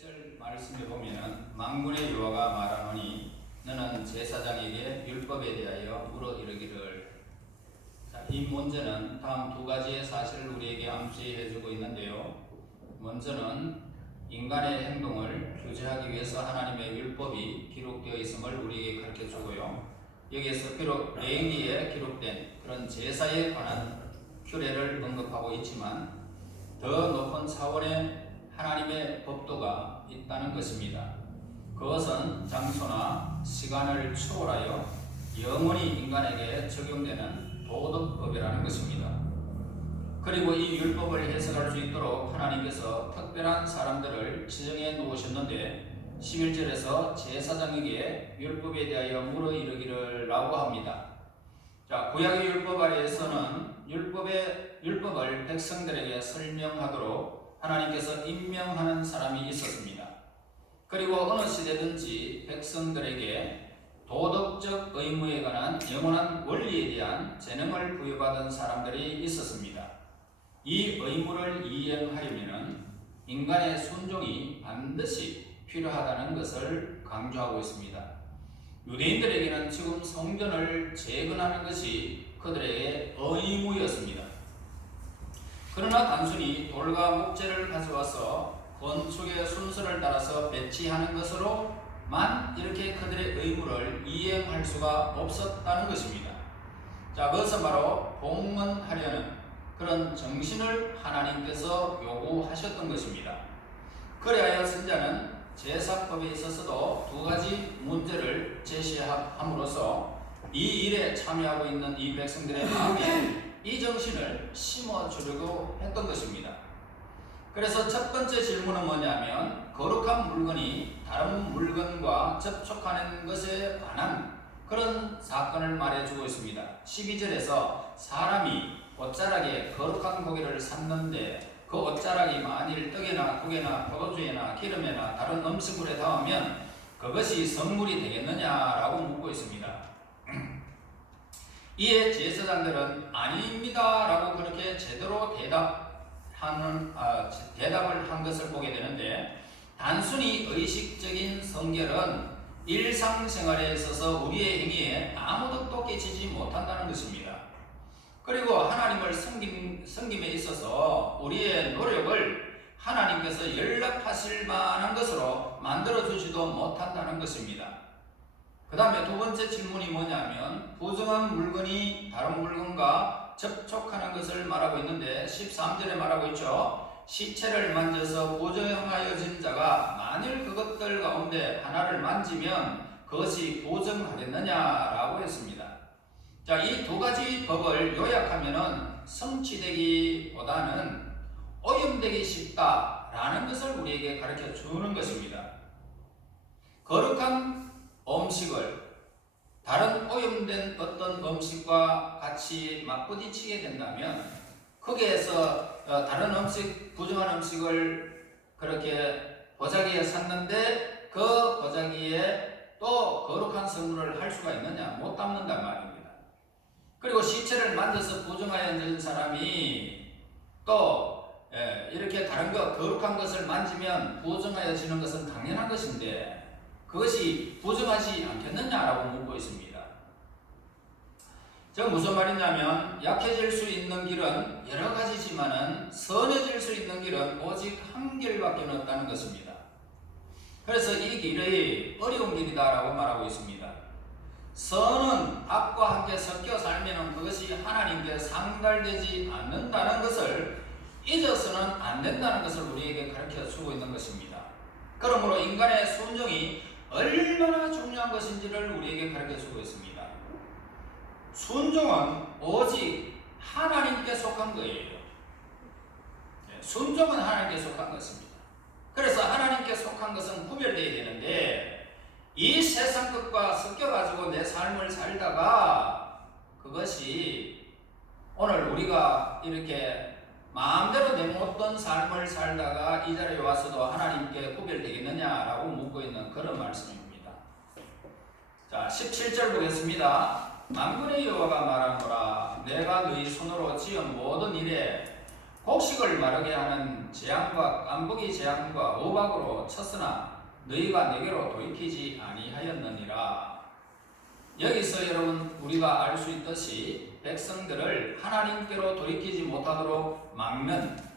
17절 말씀에 보면은 만군의 여호와가 말하노니 너는 제사장에게 율법에 대하여 물어 이르기를. 자, 이 문제는 다음 두 가지의 사실을 우리에게 암시해 주고 있는데요. 먼저는 인간의 행동을 규제하기 위해서 하나님의 율법이 기록되어 있음을 우리에게 가르쳐 주고요. 여기에서 비록 레위기에 기록된 그런 제사에 관한 규례를 언급하고 있지만 더 높은 차원의 하나님의 법도가 있다는 것입니다. 그것은 장소나 시간을 초월하여 영원히 인간에게 적용되는 도덕법이라는 것입니다. 그리고 이 율법을 해석할 수 있도록 하나님께서 특별한 사람들을 지정해 놓으셨는데 11절에서 제사장에게 율법에 대하여 물어 이르기를 라고 합니다. 자, 구약의 율법 아래에서는 율법을 백성들에게 설명하도록 하나님께서 임명하는 사람이 있었습니다. 그리고 어느 시대든지 백성들에게 도덕적 의무에 관한 영원한 원리에 대한 재능을 부여받은 사람들이 있었습니다. 이 의무를 이행하려면 인간의 순종이 반드시 필요하다는 것을 강조하고 있습니다. 유대인들에게는 지금 성전을 재건하는 것이 그들에게 의무였습니다. 그러나 단순히 돌과 목재를 가져와서 건축의 순서를 따라서 배치하는 것으로만 이렇게 그들의 의무를 이행할 수가 없었다는 것입니다. 자, 그것은 바로 봉헌하려는 그런 정신을 하나님께서 요구하셨던 것입니다. 그래야 선자는 제사법에 있어서도 두 가지 문제를 제시함으로써 이 일에 참여하고 있는 이 백성들의 마음에 이 정신을 심어주려고 했던 것입니다. 그래서 첫 번째 질문은 뭐냐면 거룩한 물건이 다른 물건과 접촉하는 것에 관한 그런 사건을 말해주고 있습니다. 12절에서 사람이 옷자락에 거룩한 고기를 샀는데 그 옷자락이 만일 떡에나 국에나 포도주에나 기름에나 다른 음식물에 닿으면 그것이 성물이 되겠느냐라고 묻고 있습니다. 이에 제사장들은 아닙니다 라고 그렇게 제대로 대답을 한 것을 보게 되는데, 단순히 의식적인 성결은 일상생활에 있어서 우리의 행위에 아무 덕도 끼치지 못한다는 것입니다. 그리고 하나님을 섬김에 있어서 우리의 노력을 하나님께서 연락하실 만한 것으로 만들어주지도 못한다는 것입니다. 그 다음에 두 번째 질문이 뭐냐면 부정한 물건이 다른 물건과 접촉하는 것을 말하고 있는데 13절에 말하고 있죠. 시체를 만져서 부정하여진 자가 만일 그것들 가운데 하나를 만지면 그것이 부정하겠느냐라고 했습니다. 자, 이 두 가지 법을 요약하면은 성취되기보다는 오염되기 쉽다라는 것을 우리에게 가르쳐 주는 것입니다. 거룩한 음식을 다른 오염된 어떤 음식과 같이 맞부딪히게 된다면 거기에서 다른 음식, 부정한 음식을 그렇게 보자기에 샀는데 그 보자기에 또 거룩한 성물을 할 수가 있느냐? 못 담는단 말입니다. 그리고 시체를 만져서 부정하여진 사람이 또 이렇게 다른 것, 거룩한 것을 만지면 부정하여지는 것은 당연한 것인데 그것이 부정하지 않겠느냐라고 묻고 있습니다. 저 무슨 말이냐면 약해질 수 있는 길은 여러 가지지만은 선해질 수 있는 길은 오직 한 길밖에 없다는 것입니다. 그래서 이 길이 어려운 길이다라고 말하고 있습니다. 선은 악과 함께 섞여 살면 그것이 하나님께 상달되지 않는다는 것을 잊어서는 안 된다는 것을 우리에게 가르쳐 주고 있는 것입니다. 그러므로 인간의 순종이 얼마나 중요한 것인지를 우리에게 가르쳐 주고 있습니다. 순종은 오직 하나님께 속한 거예요. 순종은 하나님께 속한 것입니다. 그래서 하나님께 속한 것은 구별되어야 되는데 이 세상 것과 섞여가지고 내 삶을 살다가 그것이 오늘 우리가 이렇게 마음대로 내모던 삶을 살다가 이 자리에 와서도 하나님께 구별되겠느냐라고 묻고 있는 그런 말씀입니다. 자, 17절 보겠습니다. 만군의 여호와가 말하노라. 내가 너희 손으로 지은 모든 일에 곡식을 마르게 하는 재앙과 깐부기 재앙과 우박으로 쳤으나 너희가 내게로 돌이키지 아니하였느니라. 여기서 여러분 우리가 알 수 있듯이 백성들을 하나님께로 돌이키지 못하도록 막는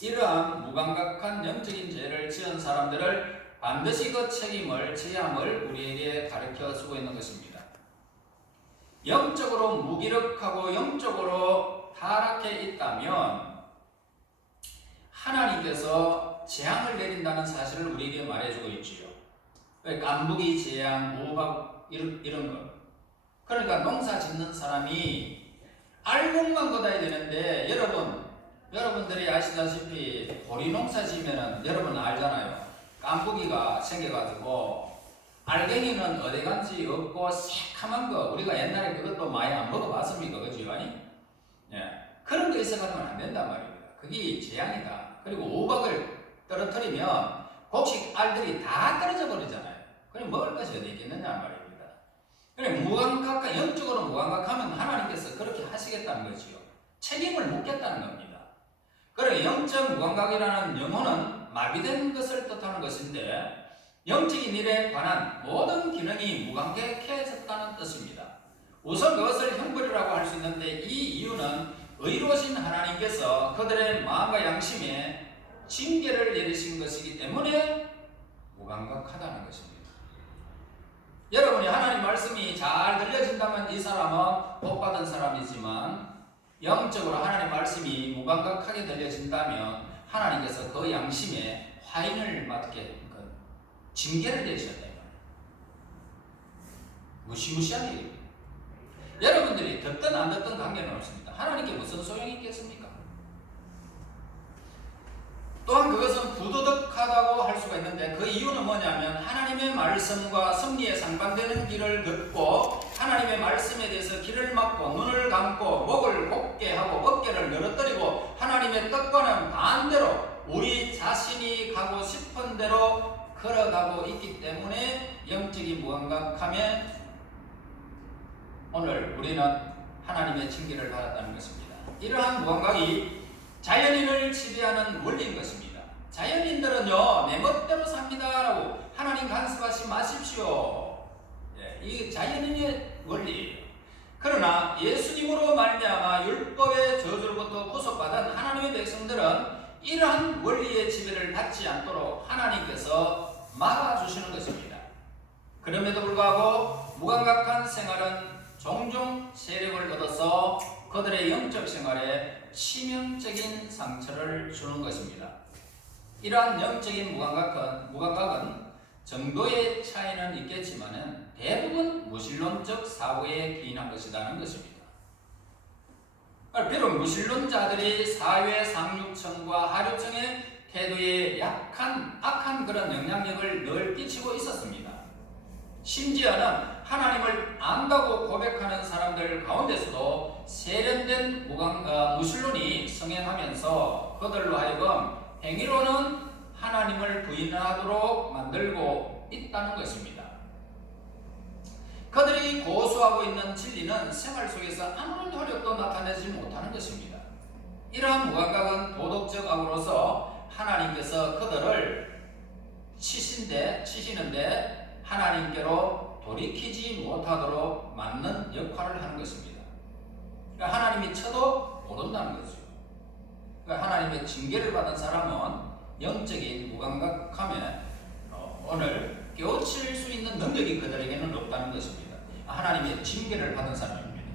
이러한 무감각한 영적인 죄를 지은 사람들을 반드시 그 책임을 져야 함을 우리에게 가르쳐 주고 있는 것입니다. 영적으로 무기력하고 영적으로 타락해 있다면 하나님께서 재앙을 내린다는 사실을 우리에게 말해주고 있지요. 깐부기 재앙, 우박 이런 것. 그러니까 농사 짓는 사람이 알곡만 걷어야 되는데 여러분들이 아시다시피 보리 농사 지면은 여러분 알잖아요. 깐부기가 생겨가지고 알갱이는 어디 간지 없고 새카만 거 우리가 옛날에 그것도 많이 안 먹어봤습니까? 그죠? 예. 그런 거 있어가지고는 안 된단 말입니다. 그게 재앙이다. 그리고 우박을 떨어뜨리면 곡식 알들이 다 떨어져 버리잖아요. 그럼 먹을 것이 어디 있겠느냐 말입니다. 무감각한, 영적으로 무감각하면 하나님께서 그렇게 하시겠다는 거지요. 책임을 묻겠다는 겁니다. 그래 영적 무감각이라는 영혼은 마비된 것을 뜻하는 것인데 영적인 일에 관한 모든 기능이 무감각해졌다는 뜻입니다. 우선 그것을 형벌이라고 할 수 있는데 이 이유는 의로우신 하나님께서 그들의 마음과 양심에 징계를 내리신 것이기 때문에 무감각하다는 것입니다. 여러분이 하나님 말씀이 잘 들려진다면 이 사람은 복받은 사람이지만 영적으로 하나님 말씀이 무감각하게 들려진다면 하나님께서 그 양심에 화인을 맞게 징계를 내리셨다. 무시무시한 일입니다. 여러분들이 듣든 안 듣든 관계는 없습니다. 하나님께 무슨 소용이 있겠습니까? 또한 그것은 부도덕하다고 할 수가 있는데 그 이유는 뭐냐면 하나님의 말씀과 섭리에 상반되는 길을 걷고 하나님의 말씀에 대해서 귀를 막고 눈을 감고 목을 곧게 하고 어깨를 늘어뜨리고 하나님의 뜻과는 반대로 우리 자신이 가고 싶은 대로 걸어가고 있기 때문에 영적인 무감각함에 오늘 우리는 하나님의 징계를 받았다는 것입니다. 이러한 무감각이 자연인을 지배하는 원리인 것입니다. 자연인들은요 내 멋대로 삽니다라고 하나님 간섭하지 마십시오. 이 자연인의 원리예요. 그러나 예수님으로 말미암아 율법의 저주로부터 구속받은 하나님의 백성들은 이러한 원리의 지배를 받지 않도록 하나님께서 막아주시는 것입니다. 그럼에도 불구하고 무감각한 생활은 종종 세력을 얻어서 그들의 영적 생활에 치명적인 상처를 주는 것입니다. 이러한 영적인 무감각은 정도의 차이는 있겠지만 대부분 무신론적 사고에 기인한 것이라는 것입니다. 비록 무신론자들이 사회 상류층과 하류층의 태도에 악한 그런 영향력을 늘 끼치고 있었습니다. 심지어는 하나님을 안다고 고백하는 사람들 가운데서도 세련된 무신론이 성행하면서 그들로 하여금 행위로는 하나님을 부인하도록 만들고 있다는 것입니다. 그들이 고수하고 있는 진리는 생활 속에서 아무런 효력도 나타내지 못하는 것입니다. 이러한 무감각은 도덕적 악으로서 하나님께서 그들을 치시는데 하나님께로 돌이키지 못하도록 막는 역할을 하는 것입니다. 그러니까 하나님이 쳐도 모른다는 거죠. 그러니까 하나님의 징계를 받은 사람은 영적인 무감각함에 오늘 깨우칠 수 있는 능력이 그들에게는 없다는 것입니다. 하나님의 징계를 받은 사람입니다.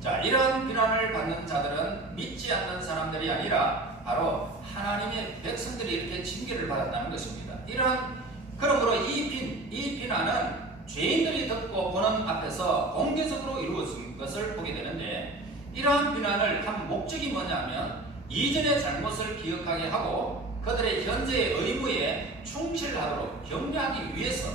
자, 이러한 비난을 받는 자들은 믿지 않는 사람들이 아니라 바로 하나님의 백성들이 이렇게 징계를 받았다는 것입니다. 그러므로 이 비난은 죄인들이 듣고 보는 앞에서 공개적으로 이루어진 것을 보게 되는데 이러한 비난을 한 목적이 뭐냐면 이전의 잘못을 기억하게 하고 그들의 현재의 의무에 충실하도록 격려하기 위해서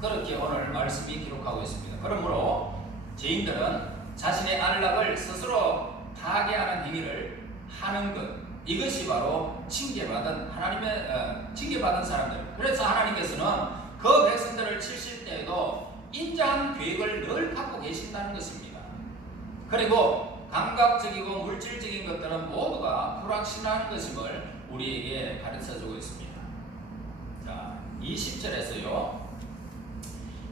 그렇게 오늘 말씀이 기록하고 있습니다. 그러므로 죄인들은 자신의 안락을 스스로 파괴하는 행위를 하는 것 이것이 바로 징계받은 징계받은 사람들. 그래서 하나님께서는 그 백성들을 치실 때에도 인자한 계획을 늘 갖고 계신다는 것입니다. 그리고 감각적이고 물질적인 것들은 모두가 불확실한 것임을 우리에게 가르쳐주고 있습니다. 자, 20절에서요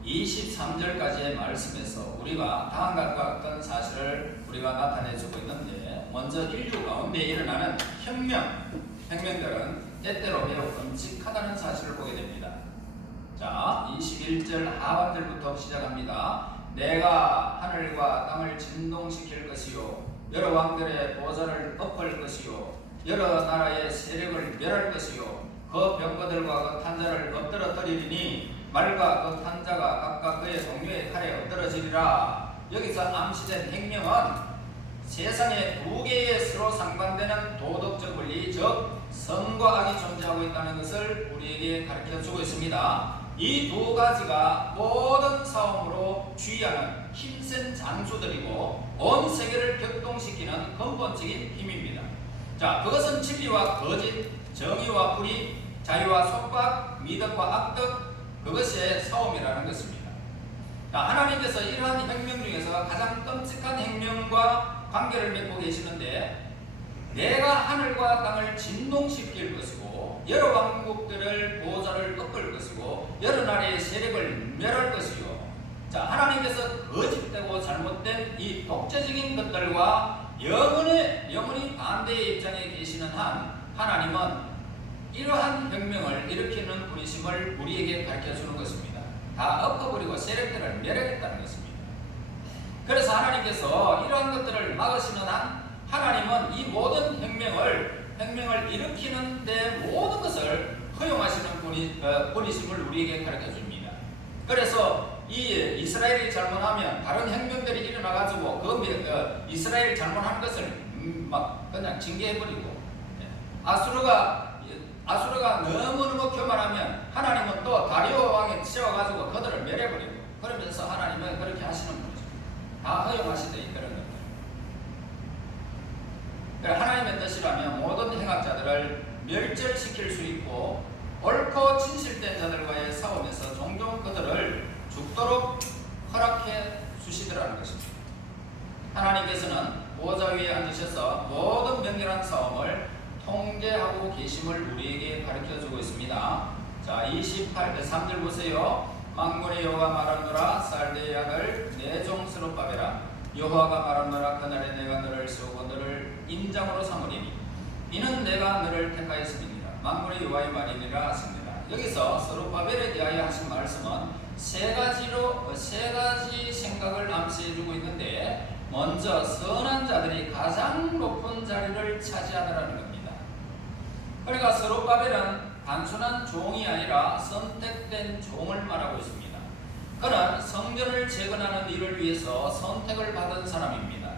23절까지의 말씀에서 우리가 다음과 같은 사실을 우리가 나타내주고 있는데, 먼저 인류 가운데 일어나는 혁명들은 때때로 매우 끔찍하다는 사실을 보게 됩니다. 자, 21절 하반절부터 시작합니다. 내가 하늘과 땅을 진동시킬 것이요 여러 왕들의 보좌를 엎을 것이요 여러 나라의 세력을 멸할 것이요 그 병거들과 그 탄자를 엎드러뜨리리니 말과 그 탄자가 각각 그의 동료의 칼에 엎드러지리라. 여기서 암시된 혁명은 세상에 두 개의 서로 상반되는 도덕적 원리, 즉 선과 악이 존재하고 있다는 것을 우리에게 가르쳐주고 있습니다. 이 두 가지가 모든 싸움으로 주의하는 힘센 장수들이고 온 세계를 격동시키는 근본적인 힘입니다. 자, 그것은 진리와 거짓, 정의와 불의, 자유와 속박, 미덕과 악덕, 그것이 싸움이라는 것입니다. 자, 하나님께서 이러한 혁명 중에서 가장 끔찍한 혁명과 관계를 맺고 계시는데, 내가 하늘과 땅을 진동시킬 것이고 여러 왕국들을 보좌를 꺾을 것이고 여러 나라의 세력을 멸할 것이요. 자, 하나님께서 거짓되고 잘못된 이 독재적인 것들과 영원히 반대의 입장에 계시는 한 하나님은 이러한 혁명을 일으키는 분이심을 우리에게 가르쳐주는 것입니다. 다 엎어버리고 세력들을 멸하겠다는 것입니다. 그래서 하나님께서 이러한 것들을 막으시는 한 하나님은 이 모든 혁명을 일으키는 데 모든 것을 허용하시는 분이심을 우리에게 가르쳐줍니다. 그래서 이 이스라엘이 잘못하면 다른 혁명들이 일어나가지고 이스라엘이 잘못한 것을 막 그냥 징계해버리고, 아수르가 너무너무 교만하면 하나님은 또 다리오 왕에 치워가지고 그들을 멸해버리고, 그러면서 하나님은 그렇게 하시는 분이죠. 다 허용하시되 그런 것들. 하나님의 뜻이라면 모든 행악자들을 멸절시킬 수 있고 옳고 진실된 자들과의 싸움에서 종종 그들을 죽도록 허락해 주시더라는 것입니다. 하나님께서는 보좌 위에 앉으셔서 모든 명렬한 싸움을 통제하고 계심을 우리에게 가르쳐주고 있습니다. 자, 3절 보세요. 만군의 여호와 말하노라. 살대의 아들 내 종 스룹바벨아, 여호와가 말하노라. 그날에 내가 너를 세우고 너를 인장으로 삼으리니 이는 내가 너를 택하였음이니라. 만군의 여호와의 말이니라 하십니다. 여기서 스룹바벨에 대하여 하신 말씀은 세 가지 생각을 암시해주고 있는데, 먼저 선한 자들이 가장 높은 자리를 차지하더라는 겁니다. 그러니까 스룹바벨은 단순한 종이 아니라 선택된 종을 말하고 있습니다. 그는 성전을 재건하는 일을 위해서 선택을 받은 사람입니다.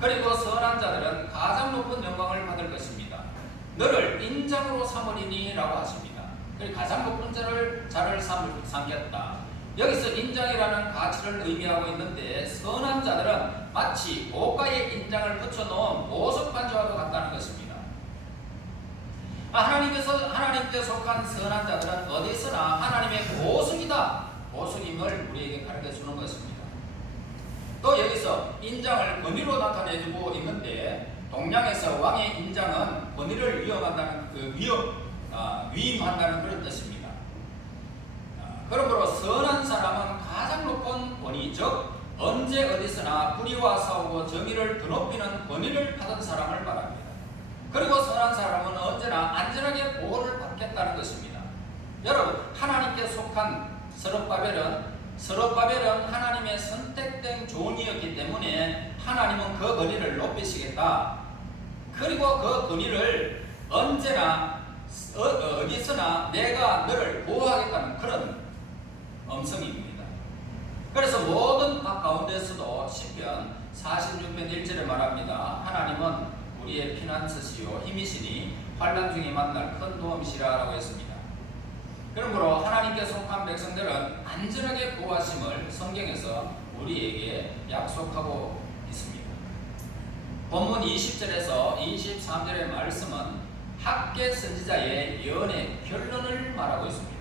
그리고 선한 자들은 가장 높은 영광을 받을 것입니다. 너를 인장으로 삼으리니 라고 하십니다. 가장 높은 자를 삼겠다. 여기서 인장이라는 가치를 의미하고 있는데, 선한 자들은 마치 고가의 인장을 붙여놓은 보석 반지와도 같다는 것입니다. 하나님께 속한 선한 자들은 어디서나 하나님의 보석이다, 보석임을 우리에게 가르쳐주는 것입니다. 또 여기서 인장을 권위로 나타내주고 있는데, 동양에서 왕의 인장은 권위를 위임한다는 그런 뜻입니다. 그러므로 선한 사람은 가장 높은 권위, 즉 언제 어디서나 불의와 싸우고 정의를 드높이는 권위를 받은 사람을 말합니다. 그리고 선한 사람은 언제나 안전하게 보호를 받겠다는 것입니다. 여러분, 하나님께 속한 스룹바벨은 하나님의 선택된 종이었기 때문에 하나님은 그 권위를 높이시겠다. 그리고 그 권위를 언제나 어디서나 내가 너를 보호하겠다는 그런 음성입니다. 그래서 모든 악 가운데서도 시편 46편 1절에 말합니다. 하나님은 우리의 피난처시요 힘이시니 환난 중에 만날 큰 도움이시라 라고 했습니다. 그러므로 하나님께 속한 백성들은 안전하게 보호하심을 성경에서 우리에게 약속하고 있습니다. 본문 20절에서 23절의 말씀은 학개 선지자의 예언의 결론을 말하고 있습니다.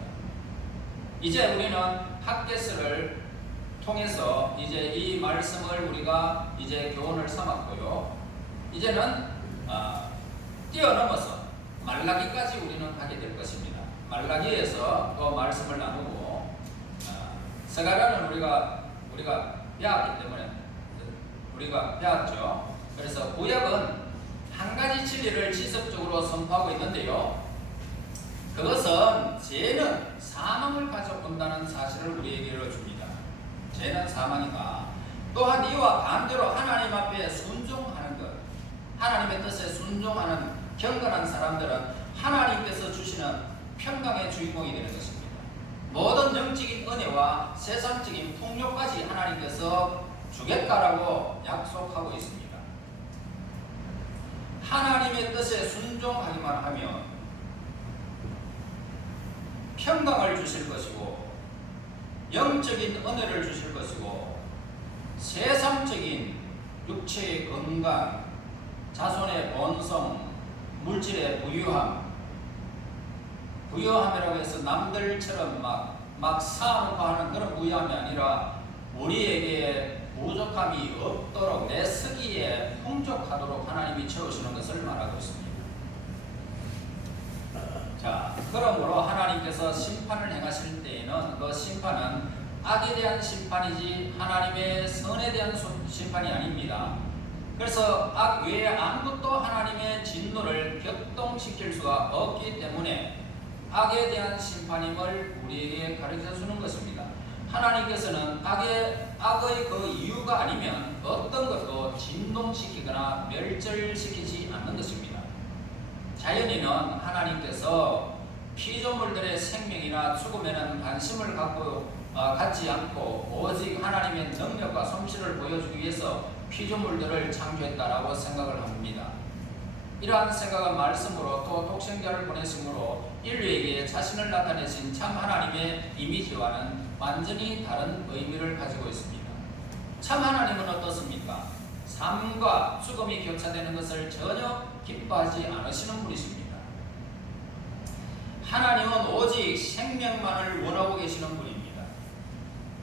이제 우리는 학개서를 통해서 이제 이 말씀을 우리가 이제 교훈을 삼았고요. 이제는 뛰어넘어서 말라기까지 우리는 가게 될 것입니다. 말라기에서 그 말씀을 나누고 스가랴는 우리가 배웠기 때문에 우리가 배웠죠. 그래서 구약은 한 가지 진리를 지속적으로 선포하고 있는데요. 그것은 죄는 사망을 가져온다는 사실을 우리에게 알려줍니다. 죄는 사망이다. 또한 이와 반대로 하나님 앞에 순종하는 것, 하나님의 뜻에 순종하는 경건한 사람들은 하나님께서 주시는 평강의 주인공이 되는 것입니다. 모든 영적인 은혜와 세상적인 풍요까지 하나님께서 주겠다라고 약속하고 있습니다. 하나님의 뜻에 순종하기만 하면 평강을 주실 것이고 영적인 은혜를 주실 것이고 세상적인 육체의 건강, 자손의 번성, 물질의 부유함이라고 해서 남들처럼 막 쌓아놓고 하는 그런 부유함이 아니라 우리에게 부족함이 없도록 내 쓰기에 풍족하도록 하나님이 채우시는 것을 말하고 있습니다. 자, 그러므로 하나님께서 심판을 행하실 때에는 그 심판은 악에 대한 심판이지 하나님의 선에 대한 심판이 아닙니다. 그래서 악 외에 아무것도 하나님의 진노를 격동시킬 수가 없기 때문에 악에 대한 심판임을 우리에게 가르쳐 주는 것입니다. 하나님께서는 악의 그 이유가 아니면 어떤 것도 진동시키거나 멸절시키지 않는 것입니다. 자연인은 하나님께서 피조물들의 생명이나 죽음에는 관심을 갖지 않고 오직 하나님의 능력과 솜씨를 보여주기 위해서 피조물들을 창조했다라고 생각을 합니다. 이러한 생각은 말씀으로 또 독생자를 보내심으로 인류에게 자신을 나타내신 참 하나님의 이미지와는 완전히 다른 의미를 가지고 있습니다. 참 하나님은 어떻습니까? 삶과 죽음이 교차되는 것을 전혀 기뻐하지 않으시는 분이십니다. 하나님은 오직 생명만을 원하고 계시는 분입니다.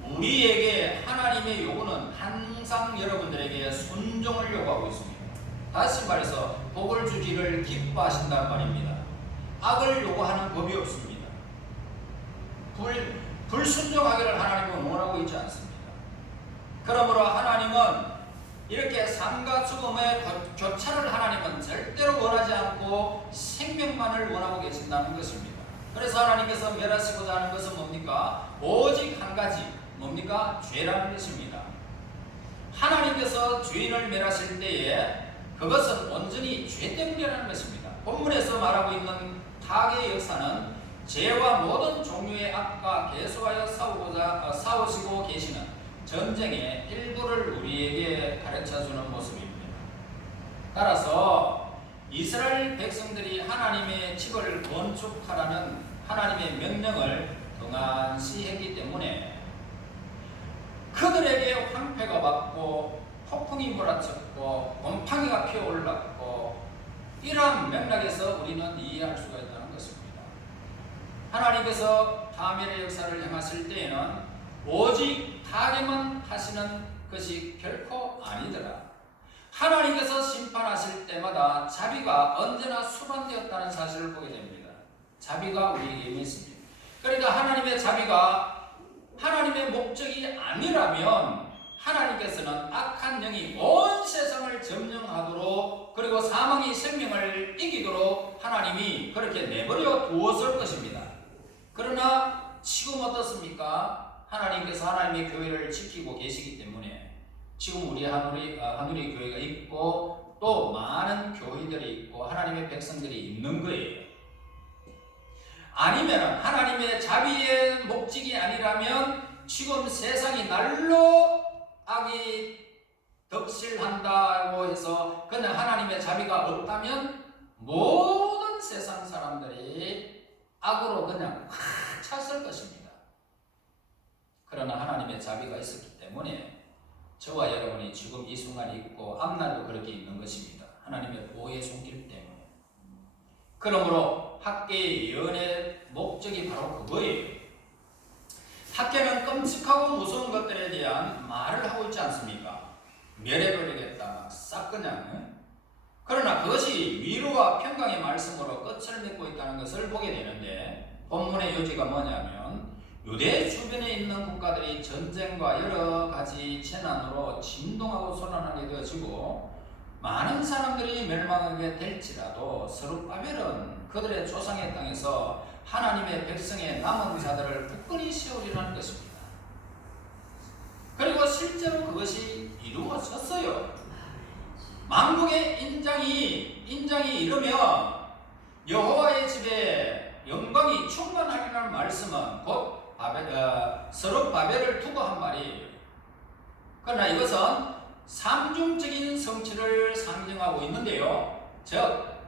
우리에게 하나님의 요구는 항상 여러분들에게 순종을 요구하고 있습니다. 다시 말해서 복을 주기를 기뻐하신단 말입니다. 악을 요구하는 법이 없습니다. 불순종하기를 하나님은 원하고 있지 않습니다. 그러므로 하나님은 이렇게 삶과 죽음의 교차를 하나님은 절대로 원하지 않고 생명만을 원하고 계신다는 것입니다. 그래서 하나님께서 멸하시고자 하는 것은 뭡니까? 오직 한 가지, 뭡니까? 죄라는 것입니다. 하나님께서 죄인을 멸하실 때에 그것은 온전히 죄 때문이라는 것입니다. 본문에서 말하고 있는 타락의 역사는 죄와 모든 종류의 악과 계속하여 싸우시고 계시는 전쟁의 일부를 우리에게 가르쳐주는 모습입니다. 따라서 이스라엘 백성들이 하나님의 집을 건축하라는 하나님의 명령을 등한시 했기 때문에 그들에게 황폐가 왔고 폭풍이 몰아쳤고 곰팡이가 피어올랐고 이러한 맥락에서 우리는 이해할 수가 있다는 것입니다. 하나님께서 파멸의 역사를 행하실 때에는 오직 타개만 하시는 것이 결코 아니더라. 하나님께서 심판하실 때마다 자비가 언제나 수반되었다는 사실을 보게 됩니다. 자비가 우리에게 있습니다. 그러니까 하나님의 자비가 하나님의 목적이 아니라면 하나님께서는 악한 영이 온 세상을 점령하도록 그리고 사망이 생명을 이기도록 하나님이 그렇게 내버려 두었을 것입니다. 그러나 지금 어떻습니까? 하나님께서 하나님의 교회를 지키고 계시기 때문에 지금 우리 하늘의 교회가 있고 또 많은 교회들이 있고 하나님의 백성들이 있는 거예요. 아니면 하나님의 자비의 목적이 아니라면 지금 세상이 날로 악이 덕실한다고 해서 그냥 하나님의 자비가 없다면 모든 세상 사람들이 악으로 그냥 확 찼을 것입니다. 그러나 하나님의 자비가 있었기 때문에 저와 여러분이 지금 이 순간에 있고 앞날도 그렇게 있는 것입니다. 하나님의 보호의 손길 때문에. 그러므로 학계의 예언의 목적이 바로 그거예요. 학계는 끔찍하고 무서운 것들에 대한 말을 하고 있지 않습니까? 멸해버리겠다, 싹 그냥. 그러나 그것이 위로와 평강의 말씀으로 끝을 맺고 있다는 것을 보게 되는데, 본문의 요지가 뭐냐면 유대 주변에 있는 국가들이 전쟁과 여러 가지 재난으로 진동하고 소란하게 되어지고 많은 사람들이 멸망하게 될지라도 스룹바벨은 그들의 조상의 땅에서 하나님의 백성의 남은 자들을 굳건히 세우리라는 것입니다. 그리고 실제로 그것이 이루어졌어요. 만국의 인장이 이르면 여호와의 집에 영광이 충만하리라는 말씀은 곧 스룹바벨을 두고 한 말이에요. 그러나 이것은 삼중적인 성취를 상징하고 있는데요. 즉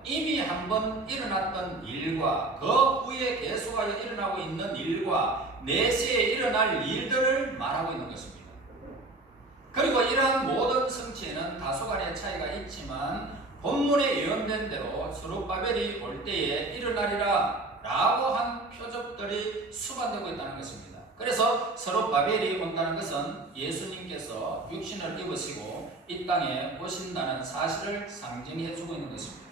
이미 한번 일어났던 일과 그 후에 계속하여 일어나고 있는 일과 내세에 일어날 일들을 말하고 있는 것입니다. 그리고 이러한 모든 성취에는 다소간의 차이가 있지만 본문에 예언된 대로 스룹바벨이 올 때에 일어나리라 라고 한 표적들이 수반되고 있다는 것입니다. 그래서 스룹바벨이 온다는 것은 예수님께서 육신을 입으시고 이 땅에 오신다는 사실을 상징해 주고 있는 것입니다.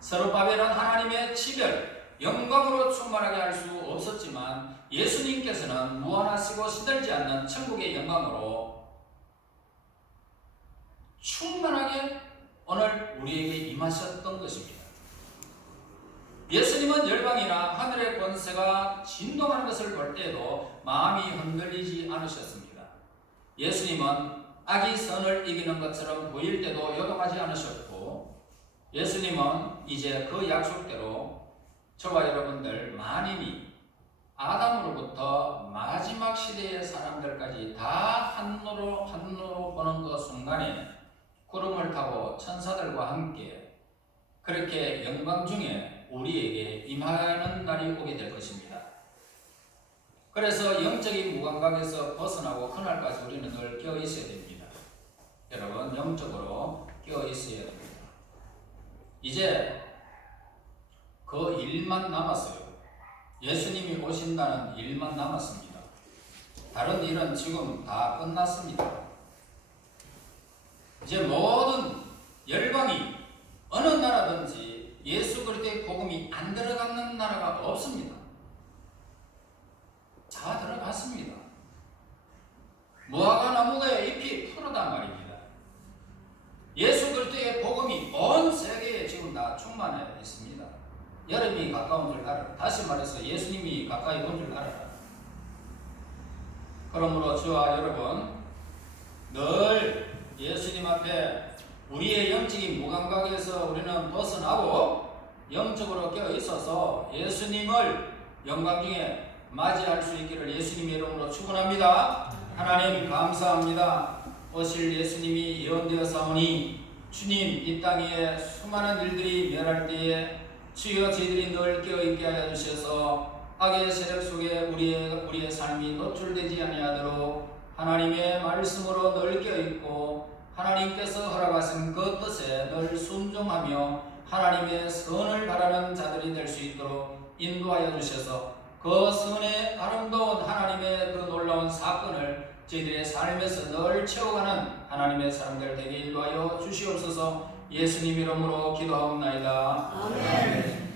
스룹바벨은 하나님의 지별, 영광으로 충만하게 할 수 없었지만 예수님께서는 무한하시고 시들지 않는 천국의 영광으로 충만하게 오늘 우리에게 임하셨던 것입니다. 예수님은 열방이나 하늘의 권세가 진동하는 것을 볼 때에도 마음이 흔들리지 않으셨습니다. 예수님은 악이 선을 이기는 것처럼 보일 때도 요동하지 않으셨고, 예수님은 이제 그 약속대로 저와 여러분들 만인이 아담으로부터 마지막 시대의 사람들까지 다 한눈으로 보는 그 순간에 구름을 타고 천사들과 함께 그렇게 영광 중에 우리에게 임하는 날이 오게 될 것입니다. 그래서 영적인 무감각에서 벗어나고 그날까지 우리는 늘 깨어 있어야 됩니다. 여러분, 영적으로 깨어 있어야 됩니다. 이제 그 일만 남았어요. 예수님이 오신다는 일만 남았습니다. 다른 일은 지금 다 끝났습니다. 이제 모든 열방이 어느 나라든지 예수 그리스도의 복음이 안 들어가는 나라가 없습니다. 다 들어갔습니다. 무화과 나무의 잎이 푸르단 말입니다. 예수 그리스도의 복음이 온 세계에 지금 다 충만해 있습니다. 여름이 가까운 줄 알아라. 다시 말해서 예수님이 가까이 온 줄 알아라. 그러므로 저와 여러분 늘 예수님 앞에 우리의 영적인 무감각에서 우리는 벗어나고 영적으로 깨어 있어서 예수님을 영광 중에 맞이할 수 있기를 예수님의 이름으로 축원합니다. 하나님 감사합니다. 오실 예수님이 예언되었사오니 주님 이 땅 위에 수많은 일들이 멸할 때에 주여 저희들이 늘 깨어있게 하여 주셔서 악의 세력 속에 우리의 삶이 노출되지 아니하도록 하나님의 말씀으로 늘 깨어있고 하나님께서 허락하신 그 뜻에 늘 순종하며 하나님의 선을 바라는 자들이 될 수 있도록 인도하여 주셔서 그 선의 아름다운 하나님의 그 놀라운 사건을 저희들의 삶에서 늘 채워가는 하나님의 사람들 되게 인도하여 주시옵소서. 예수님 이름으로 기도하옵나이다. 아멘.